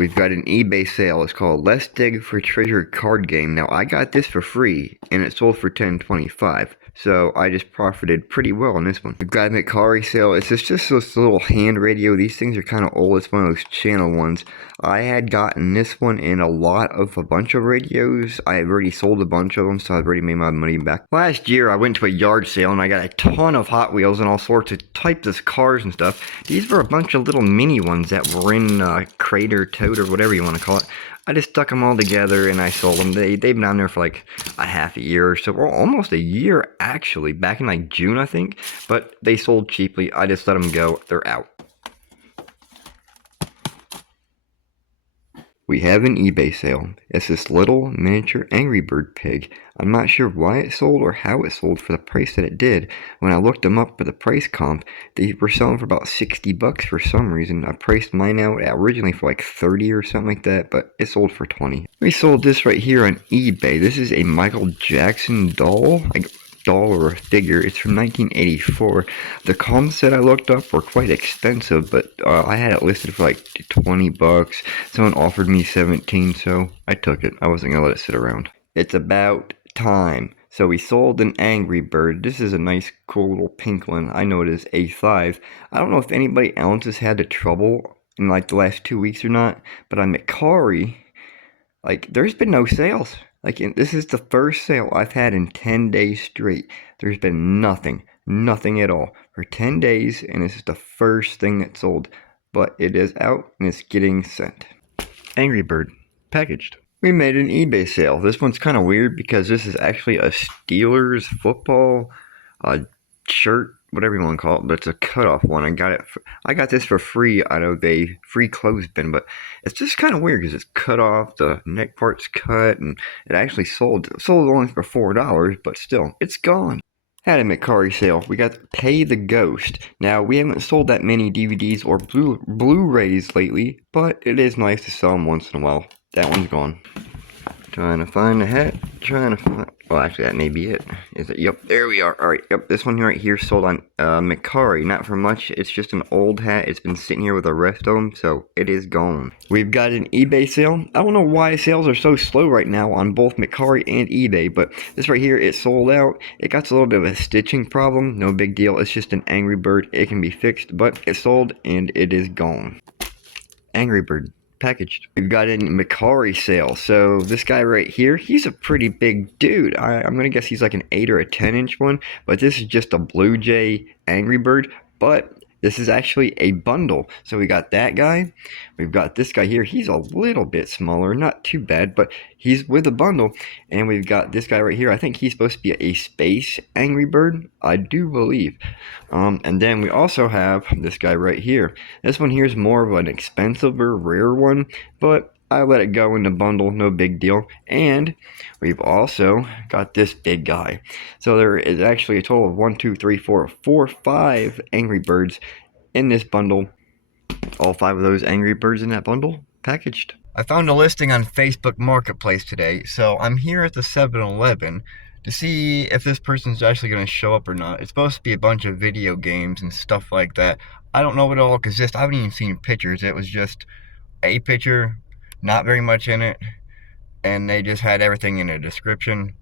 We've got an eBay sale. It's called Let's Dig for Treasure card game. Now I got this for free and it sold for $10.25. So I just profited pretty well on this one. We've got a Macari sale. It's just this little hand radio. These things are kind of old. It's one of those channel ones. I had gotten this one in a bunch of radios. I had already sold a bunch of them, so I've already made my money back. Last year I went to a yard sale and I got a ton of Hot Wheels and all sorts of types of cars and stuff. These were a bunch of little mini ones that were in crate or tote or whatever you want to call it. I just stuck them all together and I sold them. They've been on there for like a half a year or so, or almost a year actually, back in like June I think, but they sold cheaply. I just let them go. They're out. We have an eBay sale. It's this little miniature Angry Bird pig. I'm not sure why it sold or how it sold for the price that it did. When I looked them up for the price comp, they were selling for about 60 bucks for some reason. I priced mine out originally for like 30 or something like that, but it sold for 20. We sold this right here on eBay. This is a Michael Jackson doll. Or a figure. It's from 1984. The comps that I looked up were quite expensive, but I had it listed for like 20 bucks. Someone offered me 17, so I took it. I wasn't gonna let it sit around. It's about time. So we sold an Angry Bird. This is a nice, cool little pink one. I know it is A5. I don't know if anybody else has had the trouble in like the last 2 weeks or not, but on Macari, like there's been no sales. This is the first sale I've had in 10 days straight. There's been nothing at all for 10 days, and this is the first thing that sold. But it is out, and it's getting sent. Angry Bird, packaged. We made an eBay sale. This one's kind of weird because this is actually a Steelers football shirt, whatever you want to call it, but it's a cutoff one. I got this for free out of a free clothes bin, but it's just kind of weird because it's cut off, the neck part's cut, and it actually sold only for $4, but still, it's gone. Had a Macari sale. We got Pay the Ghost. Now, we haven't sold that many DVDs or Blu-rays lately, but it is nice to sell them once in a while. That one's gone. Trying to find the hat. Well, actually, that may be it. Is it? Yep, there we are. Alright, yep, this one right here sold on Macari. Not for much. It's just an old hat. It's been sitting here with the rest of them, so it is gone. We've got an eBay sale. I don't know why sales are so slow right now on both Macari and eBay, but this right here, it sold out. It got a little bit of a stitching problem. No big deal. It's just an Angry Bird. It can be fixed, but it sold and it is gone. Angry Bird. Packaged. We've got a Macari sale. So this guy right here, he's a pretty big dude. I'm gonna guess he's like an 8 or a 10-inch one, but this is just a Blue Jay Angry Bird, but this is actually a bundle. So we got that guy. We've got this guy here. He's a little bit smaller, not too bad, but he's with a bundle. And we've got this guy right here. I think he's supposed to be a space Angry Bird, I do believe. And then we also have this guy right here. This one here is more of an expensive or rare one, but I let it go in the bundle, no big deal. And we've also got this big guy. So there is actually a total of 5 Angry Birds in this bundle. All 5 of those Angry Birds in that bundle packaged. I found a listing on Facebook Marketplace today, so I'm here at the 7-Eleven to see if this person's actually going to show up or not. It's supposed to be a bunch of video games and stuff like that. I don't know what it all consists. I haven't even seen pictures. It was just a picture, not very much in it, and they just had everything in a description.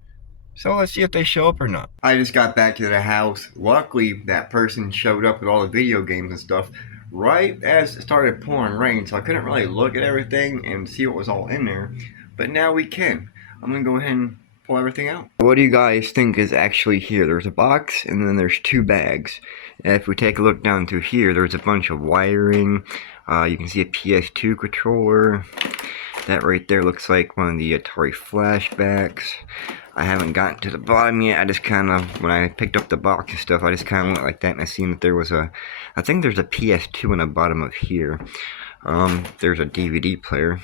So let's see if they show up or not. I just got back to the house. Luckily, that person showed up with all the video games and stuff right as it started pouring rain, so I couldn't really look at everything and see what was all in there, but now we can. I'm gonna go ahead and pull everything out. What do you guys think is actually here? There's a box and then there's 2 bags. And if we take a look down through here, there's a bunch of wiring. You can see a PS2 controller. That right there looks like one of the Atari flashbacks. I haven't gotten to the bottom yet. I just kind of, when I picked up the box and stuff, I just kind of went like that, and I seen that there was I think there's a PS2 in the bottom of here. There's a DVD player.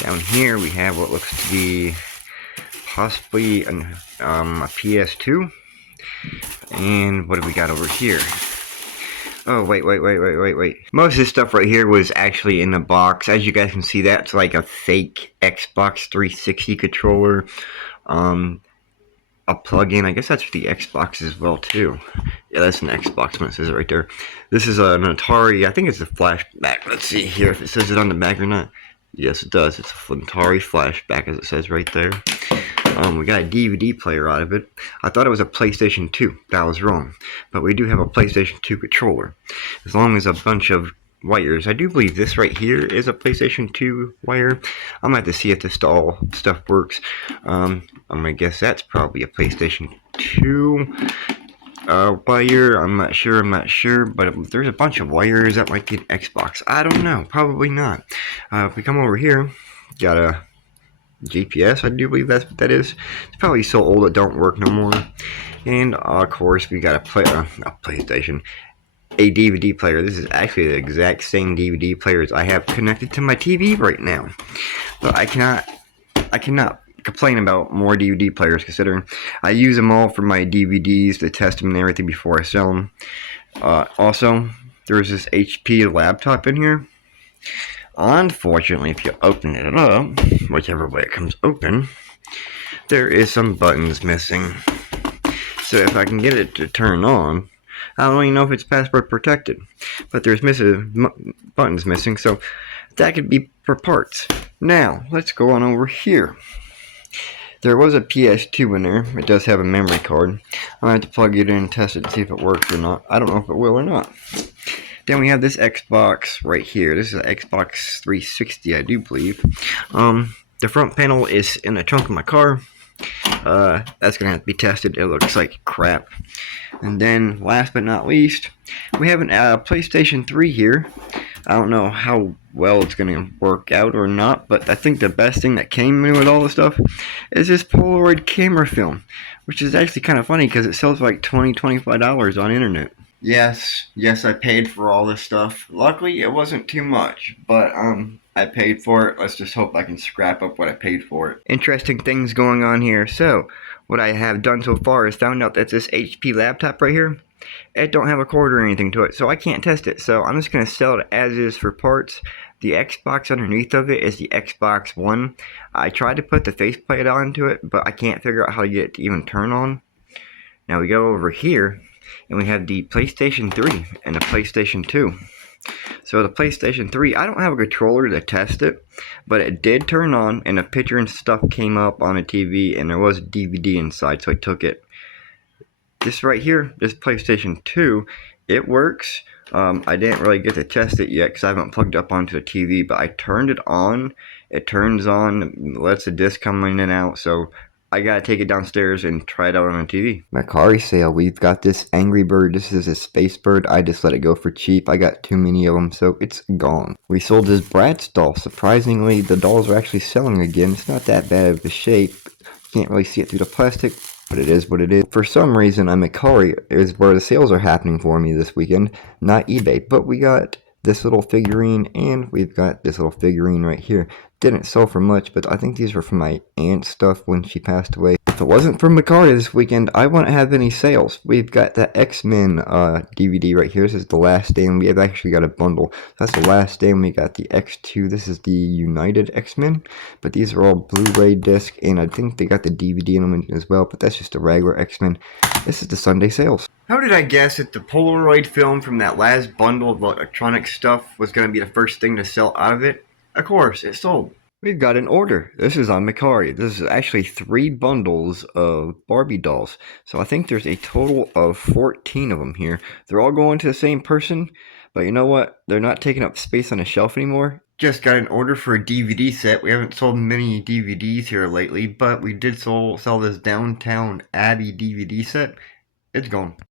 Down here we have what looks to be possibly a PS2. And what do we got over here? Oh, wait. Most of this stuff right here was actually in the box. As you guys can see, that's like a fake Xbox 360 controller. a plug-in. I guess that's for the Xbox as well too. Yeah, that's an Xbox when it says it right there. This is an Atari. I think it's a flashback. Let's see here if it says it on the back or not. Yes, it does. It's a Atari flashback, as it says right there. We got a DVD player out of it. I thought it was a PlayStation 2. That was wrong. But we do have a PlayStation 2 controller. As long as a bunch of wires. I do believe this right here is a PlayStation 2 wire. I'm gonna have to see if this all stuff works. I'm gonna guess that's probably a PlayStation 2 wire. I'm not sure, but if there's a bunch of wires, that might be an Xbox. I don't know, probably not. If we come over here, got a GPS, I do believe that's what that is. It's probably so old it don't work no more. And of course, we got a PlayStation, a DVD player. This is actually the exact same DVD player as I have connected to my TV right now. But I cannot complain about more DVD players, considering I use them all for my DVDs to test them and everything before I sell them. Also, there's this HP laptop in here. Unfortunately, if you open it up, whichever way it comes open, there is some buttons missing. So if I can get it to turn on, I don't even know if it's password protected, but there's buttons missing, so that could be for parts. Now, let's go on over here. There was a PS2 in there. It does have a memory card. I'm going to have to plug it in and test it to see if it works or not. I don't know if it will or not. Then we have this Xbox right here. This is an Xbox 360, I do believe. The front panel is in the trunk of my car. That's going to have to be tested. It looks like crap. And then, last but not least, we have a PlayStation 3 here. I don't know how well it's going to work out or not, but I think the best thing that came in with all this stuff is this Polaroid camera film, which is actually kind of funny because it sells for like $20, $25 on the internet. Yes, I paid for all this stuff. Luckily, it wasn't too much, but I paid for it. Let's just hope I can scrap up what I paid for it. Interesting things going on here. So, what I have done so far is found out that this HP laptop right here, it don't have a cord or anything to it, so I can't test it. So I'm just going to sell it as is for parts. The Xbox underneath of it is the Xbox One. I tried to put the faceplate onto it, but I can't figure out how to get it to even turn on. Now we go over here, and we have the PlayStation 3 and the PlayStation 2. So the PlayStation 3, I don't have a controller to test it, but it did turn on, and a picture and stuff came up on a TV, and there was a DVD inside, so I took it. This right here, this PlayStation 2, it works. I didn't really get to test it yet because I haven't plugged up onto the TV, but I turned it on. It turns on, lets the disc come in and out, so I gotta take it downstairs and try it out on the TV. Macari sale, we've got this Angry Bird. This is a space bird. I just let it go for cheap. I got too many of them, so it's gone. We sold this Bratz doll. Surprisingly, the dolls are actually selling again. It's not that bad of a shape. Can't really see it through the plastic, but it is what it is. For some reason, Macari is where the sales are happening for me this weekend, not eBay. But we got this little figurine, and we've got this little figurine right here. Didn't sell for much, but I think these were from my aunt's stuff when she passed away. If it wasn't for Macari this weekend, I wouldn't have any sales. We've got the X-Men DVD right here. This is the last day, and we have actually got a bundle. That's the last day, and we got the X2. This is the United X-Men, but these are all Blu-ray disc, and I think they got the DVD in them as well, but that's just a regular X-Men. This is the Sunday sales. How did I guess that the Polaroid film from that last bundle of electronic stuff was going to be the first thing to sell out of it? Of course, it sold. We've got an order. This is on Macari. This is actually 3 bundles of Barbie dolls. So I think there's a total of 14 of them here. They're all going to the same person, but you know what? They're not taking up space on the shelf anymore. Just got an order for a DVD set. We haven't sold many DVDs here lately, but we did sell this Downtown Abbey DVD set. It's gone.